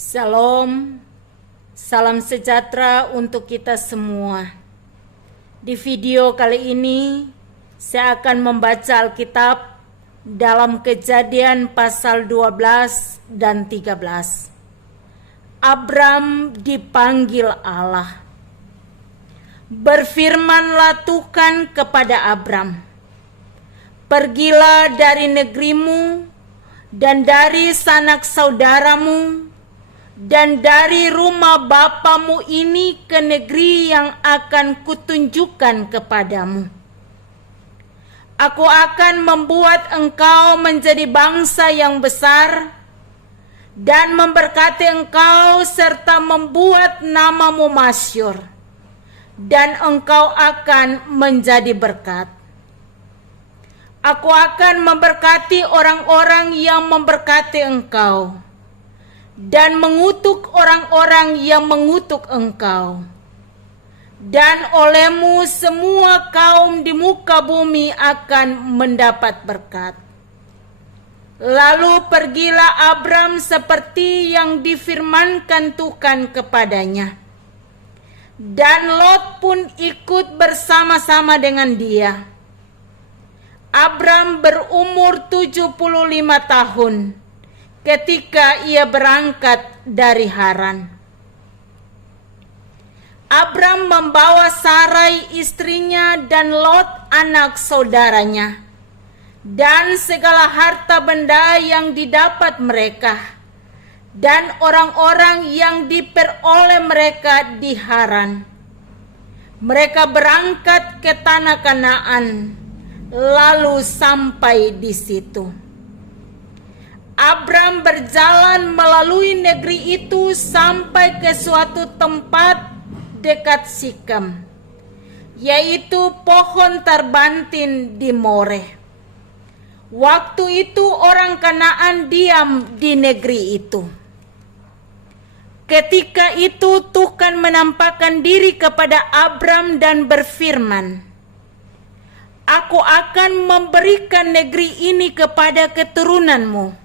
Shalom, salam sejahtera untuk kita semua. Di video kali ini, saya akan membaca Alkitab dalam Kejadian pasal 12 dan 13. Abram dipanggil Allah. Berfirmanlah Tuhan kepada Abram, "Pergilah dari negerimu dan dari sanak saudaramu dan dari rumah bapamu ini ke negeri yang akan kutunjukkan kepadamu. Aku akan membuat engkau menjadi bangsa yang besar dan memberkati engkau serta membuat namamu masyhur, dan engkau akan menjadi berkat. Aku akan memberkati orang-orang yang memberkati engkau, dan mengutuk orang-orang yang mengutuk engkau. Dan olehmu semua kaum di muka bumi akan mendapat berkat." Lalu pergilah Abram seperti yang difirmankan Tuhan kepadanya. Dan Lot pun ikut bersama-sama dengan dia. Abram berumur 75 tahun ketika ia berangkat dari Haran. Abram membawa Sarai istrinya dan Lot anak saudaranya, dan segala harta benda yang didapat mereka, dan orang-orang yang diperoleh mereka di Haran. Mereka berangkat ke tanah Kanaan, lalu sampai di situ. Abram berjalan melalui negeri itu sampai ke suatu tempat dekat Sikem, yaitu pohon terbantin di More. Waktu itu orang Kanaan diam di negeri itu. Ketika itu Tuhan menampakkan diri kepada Abram dan berfirman, "Aku akan memberikan negeri ini kepada keturunanmu."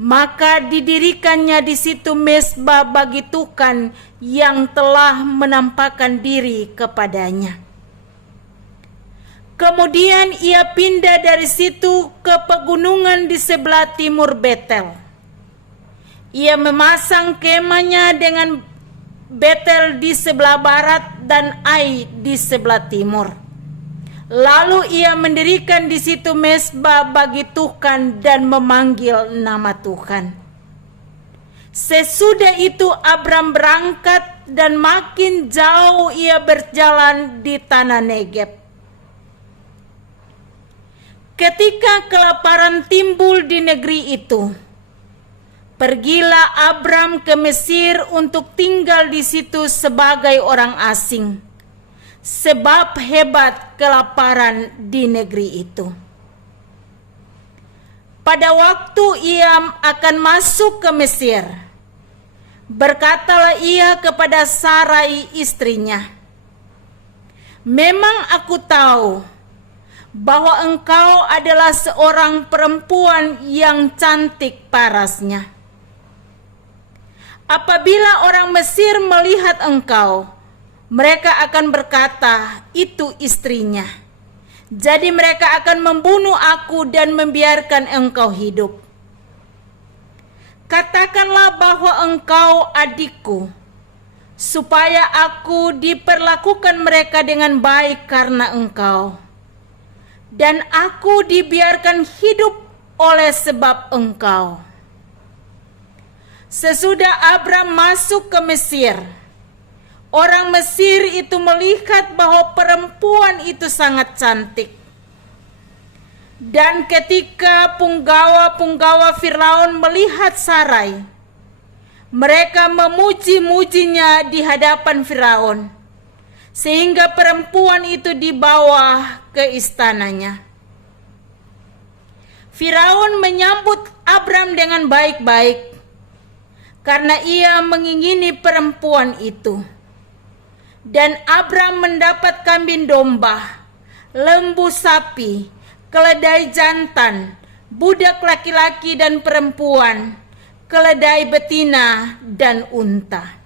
Maka didirikannya di situ mezbah bagi Tuhan yang telah menampakkan diri kepadanya. Kemudian ia pindah dari situ ke pegunungan di sebelah timur Betel. Ia memasang kemahnya dengan Betel di sebelah barat dan Ai di sebelah timur. Lalu ia mendirikan di situ mezbah bagi Tuhan dan memanggil nama Tuhan. Sesudah itu Abram berangkat dan makin jauh ia berjalan di tanah Negeb. Ketika kelaparan timbul di negeri itu, pergilah Abram ke Mesir untuk tinggal di situ sebagai orang asing, sebab hebat kelaparan di negeri itu. Pada waktu ia akan masuk ke Mesir, berkatalah ia kepada Sarai istrinya, "Memang aku tahu bahwa engkau adalah seorang perempuan yang cantik parasnya. Apabila orang Mesir melihat engkau, mereka akan berkata, 'Itu istrinya.' Jadi mereka akan membunuh aku dan membiarkan engkau hidup. Katakanlah bahwa engkau adikku, supaya aku diperlakukan mereka dengan baik karena engkau, dan aku dibiarkan hidup oleh sebab engkau." Sesudah Abram masuk ke Mesir, orang Mesir itu melihat bahwa perempuan itu sangat cantik. Dan ketika punggawa-punggawa Firaun melihat Sarai, mereka memuji-mujinya di hadapan Firaun, sehingga perempuan itu dibawa ke istananya. Firaun menyambut Abram dengan baik-baik, karena ia mengingini perempuan itu. Dan Abram mendapat kambing domba, lembu sapi, keledai jantan, budak laki-laki dan perempuan, keledai betina, dan unta.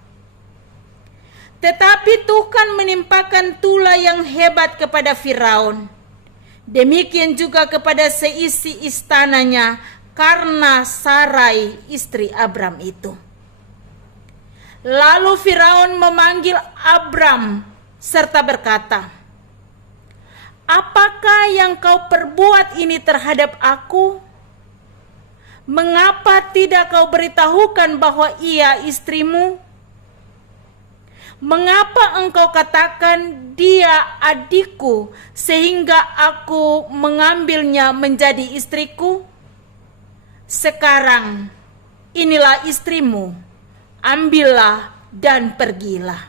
Tetapi Tuhan menimpakan tula yang hebat kepada Firaun. Demikian juga kepada seisi istananya karena Sarai istri Abram itu. Lalu Firaun memanggil Abram serta berkata, "Apakah yang kau perbuat ini terhadap aku? Mengapa tidak kau beritahukan bahwa ia istrimu? Mengapa engkau katakan dia adikku sehingga aku mengambilnya menjadi istriku? Sekarang inilah istrimu, ambillah dan pergilah."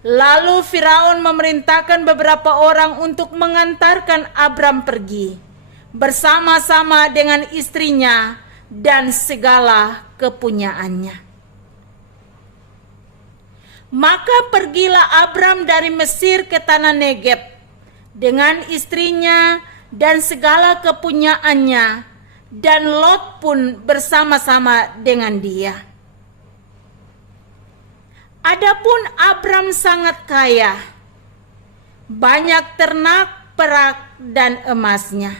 Lalu Firaun memerintahkan beberapa orang untuk mengantarkan Abram pergi bersama-sama dengan istrinya dan segala kepunyaannya. Maka pergilah Abram dari Mesir ke tanah Negeb dengan istrinya dan segala kepunyaannya, dan Lot pun bersama-sama dengan dia. Adapun Abram sangat kaya, banyak ternak, perak, dan emasnya.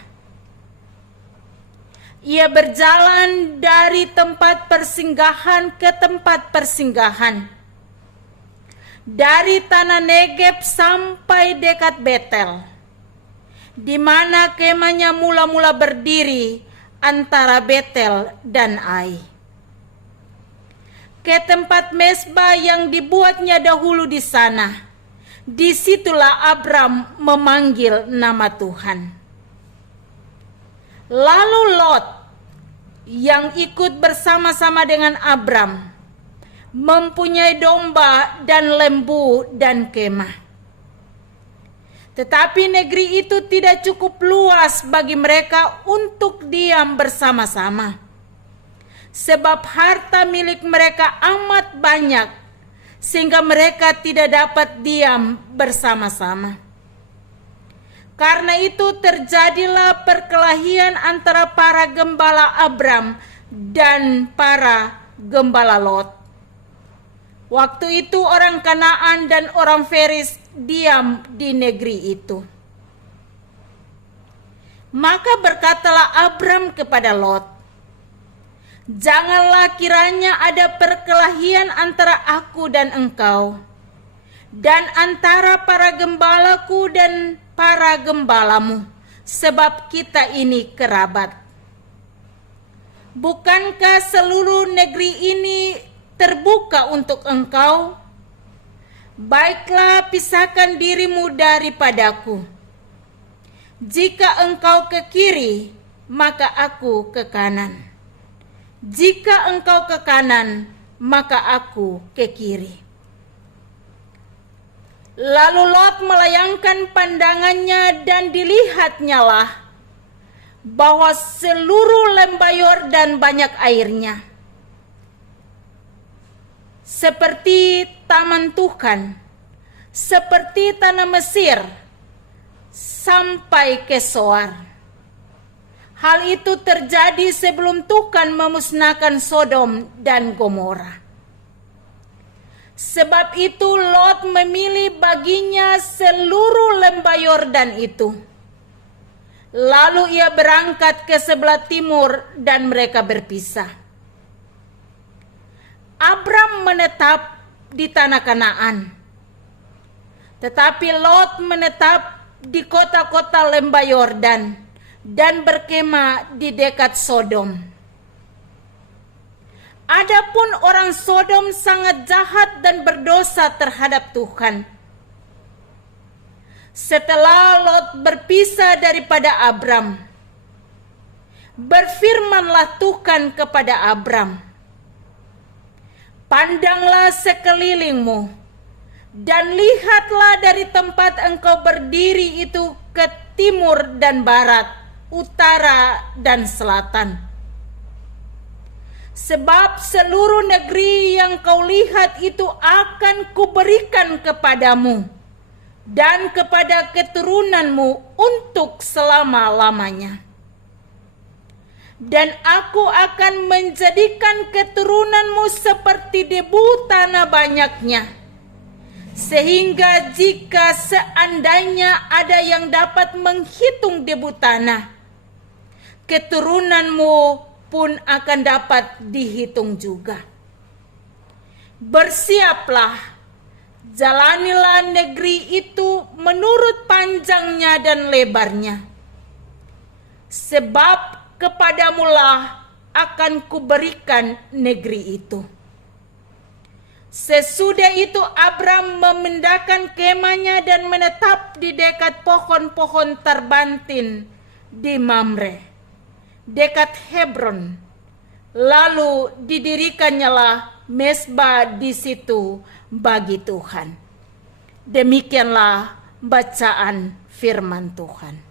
Ia berjalan dari tempat persinggahan ke tempat persinggahan, dari tanah Negeb sampai dekat Betel, di mana kemahnya mula-mula berdiri antara Betel dan Ai, ke tempat mezbah yang dibuatnya dahulu di sana. Disitulah Abram memanggil nama Tuhan. Lalu Lot yang ikut bersama-sama dengan Abram mempunyai domba dan lembu dan kemah. Tetapi negeri itu tidak cukup luas bagi mereka untuk diam bersama-sama, sebab harta milik mereka amat banyak, sehingga mereka tidak dapat diam bersama-sama. Karena itu terjadilah perkelahian antara para gembala Abram dan para gembala Lot. Waktu itu orang Kanaan dan orang Feris diam di negeri itu. Maka berkatalah Abram kepada Lot, "Janganlah kiranya ada perkelahian antara aku dan engkau, dan antara para gembalaku dan para gembalamu, sebab kita ini kerabat. Bukankah seluruh negeri ini terbuka untuk engkau? Baiklah, pisahkan dirimu daripadaku. Jika engkau ke kiri, maka aku ke kanan. Jika engkau ke kanan, maka aku ke kiri." Lalu Lot melayangkan pandangannya dan dilihatnyalah bahwa seluruh lembah Yordan banyak airnya, seperti taman Tuhan, seperti tanah Mesir, sampai ke Soar. Hal itu terjadi sebelum Tuhan memusnahkan Sodom dan Gomora. Sebab itu Lot memilih baginya seluruh lembah Yordan itu. Lalu ia berangkat ke sebelah timur dan mereka berpisah. Abram menetap di tanah Kanaan, tetapi Lot menetap di kota-kota lembah Yordan dan berkemah di dekat Sodom. Adapun orang Sodom sangat jahat dan berdosa terhadap Tuhan. Setelah Lot berpisah daripada Abram, berfirmanlah Tuhan kepada Abram, "Pandanglah sekelilingmu, dan lihatlah dari tempat engkau berdiri itu ke timur dan barat, utara dan selatan. Sebab seluruh negeri yang kau lihat itu akan kuberikan kepadamu dan kepada keturunanmu untuk selama-lamanya. Dan aku akan menjadikan keturunanmu seperti debu tanah banyaknya, sehingga jika seandainya ada yang dapat menghitung debu tanah, keturunanmu pun akan dapat dihitung juga. Bersiaplah, jalanilah negeri itu menurut panjangnya dan lebarnya, sebab kepadamulah akan kuberikan negeri itu. Sesudah itu Abram memindahkan kemahnya dan menetap di dekat pohon-pohon terbantin di Mamre, dekat Hebron. Lalu didirikannyalah mezbah di situ bagi Tuhan. Demikianlah bacaan firman Tuhan.